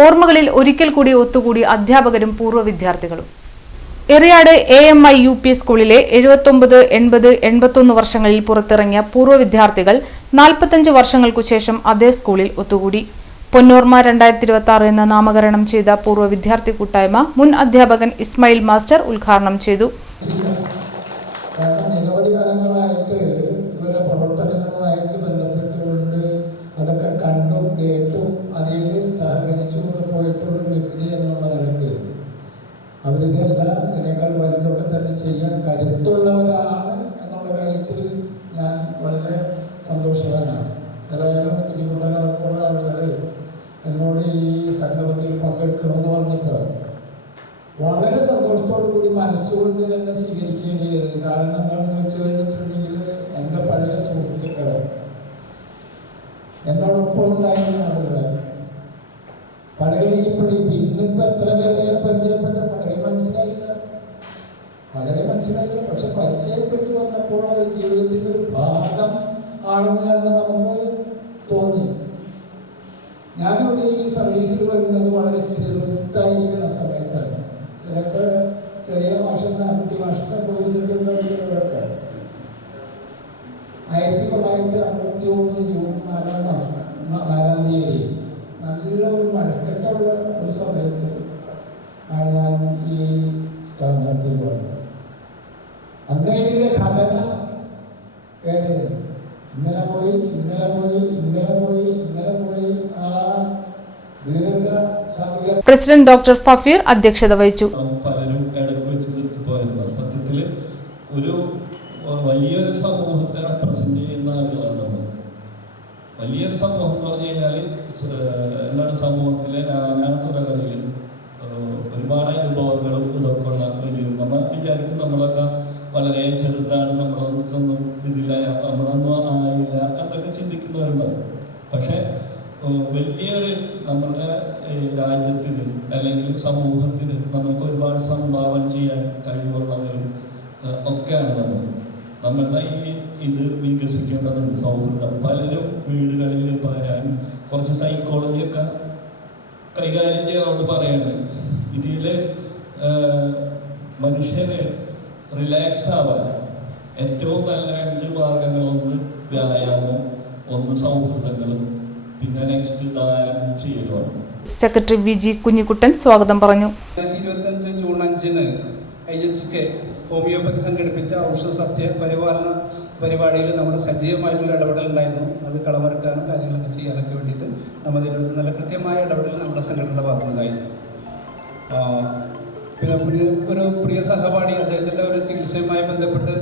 ഓർമ്മകളിൽ ഒരിക്കൽ കൂടി ഒത്തുകൂടി അധ്യാപകരും പൂർവ്വ വിദ്യാർത്ഥികളും. എറിയാട് AMI UP സ്കൂളിലെ 79, 80, 81 വർഷങ്ങളിൽ പുറത്തിറങ്ങിയ പൂർവ്വ വിദ്യാർത്ഥികൾ 45 വർഷങ്ങൾക്കു ശേഷം അതേ സ്കൂളിൽ ഒത്തുകൂടി. പൊന്നോർമ 2026 എന്ന നാമകരണം ചെയ്ത പൂർവ്വ വിദ്യാർത്ഥി കൂട്ടായ്മ മുൻ അധ്യാപകൻ ഇസ്മായിൽ മാസ്റ്റർ ഉദ്ഘാടനം ചെയ്തു. അതൊക്കെ കണ്ടും കേട്ടും അതിൽ സഹകരിച്ചുകൊണ്ട് പോയിട്ടുള്ള വ്യക്തി എന്നുള്ള നിലയ്ക്ക് അവരിതെല്ലാം ഇതിനേക്കാൾ വലുതൊക്കെ തന്നെ ചെയ്യാൻ കരുത്തുള്ളവരാണ് എന്നുള്ള കാര്യത്തിൽ ഞാൻ വളരെ സന്തോഷവാനാണ്. ഏതായാലും ബുദ്ധിമുട്ടുള്ള ആളുകൾ എന്നോട് ഈ സംഗമത്തിൽ പങ്കെടുക്കണമെന്ന് പറഞ്ഞപ്പോൾ വളരെ സന്തോഷത്തോടു കൂടി മനസ്സുകൊണ്ട് തന്നെ സ്വീകരിക്കേണ്ടി ചെയ്തത്. കാരണം എന്താണെന്ന് വെച്ച് കഴിഞ്ഞിട്ടുണ്ടെങ്കിൽ എൻ്റെ പഴയ സുഹൃത്തുക്കൾ എന്നോടൊപ്പം ഉണ്ടായിരുന്ന ആളുകൾ വളരെ ഇന്നിപ്പോൾ എത്ര പേരെ പരിചയപ്പെട്ട വളരെ മനസ്സിലായില്ല. പക്ഷെ പരിചയപ്പെട്ടു വന്നപ്പോൾ ജീവിതത്തിൻ്റെ ഒരു ഭാഗം ആണെന്ന് തന്നെ നമുക്ക് തോന്നി. ഞാനിവിടെ ഈ സർവീസിൽ വരുന്നത് വളരെ ചെറുതായിരിക്കുന്ന സമയത്താണ്. ചിലപ്പോൾ ചെറിയ മാഷത്തെ കുട്ടി മാഷത്തെ പോലീസിട്ടുള്ളവരൊക്കെ 1951 ജൂൺ 4 തീയതി നല്ല ഒരു മഴക്കെട്ടുള്ള ഒരു സമയത്ത് ആണ് ഞാൻ ഈ സ്ഥാപനത്തിൽ വന്നത്. അന്ന് ഇതിൻ്റെ ഘടന കയറിയത് ഇന്നലെ പോയി ആ ദീർഘ സമയ പ്രസിഡന്റ് ഡോക്ടർ ഫഫീർ അധ്യക്ഷത വഹിച്ചു. പലരും ഇടയ്ക്ക് വെച്ച് നിർത്തിപ്പോയിരുന്നു. സത്യത്തിൽ ഒരു വലിയൊരു സമൂഹത്തെ റെപ്രസെന്റ് ചെയ്യുന്ന ആളുകളാണ് നമ്മൾ. വലിയൊരു സമൂഹം എന്ന് പറഞ്ഞു കഴിഞ്ഞാൽ എന്താണ് സമൂഹത്തിലെ നാനാതുറകളിൽ ഒരുപാട് അനുഭവങ്ങളും ഇതൊക്കെ ഉള്ള വലിയ നമ്മൾ വിചാരിക്കും നമ്മളൊക്കെ വളരെ ചെറുതാണ്, നമ്മളൊന്നും ഇതില്ല, നമ്മളൊന്നും ആയില്ല എന്നൊക്കെ ചിന്തിക്കുന്നവരുണ്ടാവും. പക്ഷെ വലിയൊരു നമ്മളുടെ രാജ്യത്തിന് അല്ലെങ്കിൽ സമൂഹത്തിന് നമുക്ക് ഒരുപാട് സംഭാവന ചെയ്യാൻ കഴിവുള്ളവരും ഒക്കെയാണ് നമ്മളുടെ ഇത് വികസിക്കേണ്ടതുണ്ട്. സൗഹൃദം പലരും വീടുകളിൽ വരാൻ കുറച്ച് സൈക്കോളജിയൊക്കെ കൈകാര്യം ചെയ്യാനോട് പറയുന്നുണ്ട്. ഇതിൽ മനുഷ്യന് റിലാക്സ് ആവാൻ ഏറ്റവും നല്ല 2 മാർഗങ്ങളൊന്ന് വ്യായാമം, ഒന്ന് സൗഹൃദങ്ങളും, പിന്നെ നെക്സ്റ്റ് ദാനം ചെയ്യലുമാണ്. സെക്രട്ടറി VG കുഞ്ഞിക്കുട്ടൻ സ്വാഗതം പറഞ്ഞു. 2025 ജൂൺ 5 IHK ഹോമിയോപ്പതി സംഘടിപ്പിച്ച ഔഷധ സസ്യ പരിപാലന പരിപാടിയിൽ നമ്മുടെ സജീവമായിട്ടുള്ള ഇടപെടലുണ്ടായിരുന്നു. അത് കളമെടുക്കാനും കാര്യങ്ങളൊക്കെ ചെയ്യാനൊക്കെ വേണ്ടിയിട്ട് നമ്മളിൽ നല്ല കൃത്യമായ ഇടപെടൽ നമ്മുടെ സംഘടനയുടെ ഭാഗത്തുനിന്നുണ്ടായി. പിന്നെ ഒരു പ്രിയ സഹപാഠി അദ്ദേഹത്തിൻ്റെ ഒരു ചികിത്സയുമായി ബന്ധപ്പെട്ട്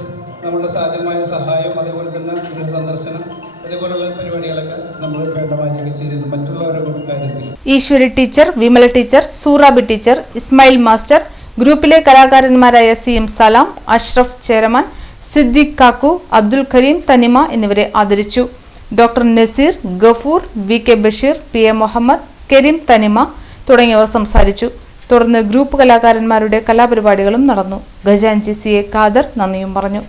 നമ്മളുടെ സാധ്യമായ സഹായം, അതേപോലെ തന്നെ ഗൃഹസന്ദർശനം, അതേപോലുള്ള പരിപാടികളൊക്കെ നമ്മൾ വേണ്ടമാതിരിയൊക്കെ ചെയ്തിരുന്നു. മറ്റുള്ളവരുടെ കാര്യത്തിൽ Eshwari teacher, Vimala teacher, Surabhi teacher, Ismail master, ഗ്രൂപ്പിലെ കലാകാരന്മാരായ CM സലാം, അഷ്റഫ് ചേരമാൻ, സിദ്ദിഖ് കാക്കു, അബ്ദുൽ കരീം, തനിമ എന്നിവരെ ആദരിച്ചു. Doctor Nazeer, Gafoor, VK Basheer, PA Muhammad, Karim, Thanima തുടങ്ങിയവർ സംസാരിച്ചു. തുടർന്ന് ഗ്രൂപ്പ് കലാകാരന്മാരുടെ കലാപരിപാടികളും നടന്നു. ഖജാൻജി CA ഖാദർ നന്ദിയും പറഞ്ഞു.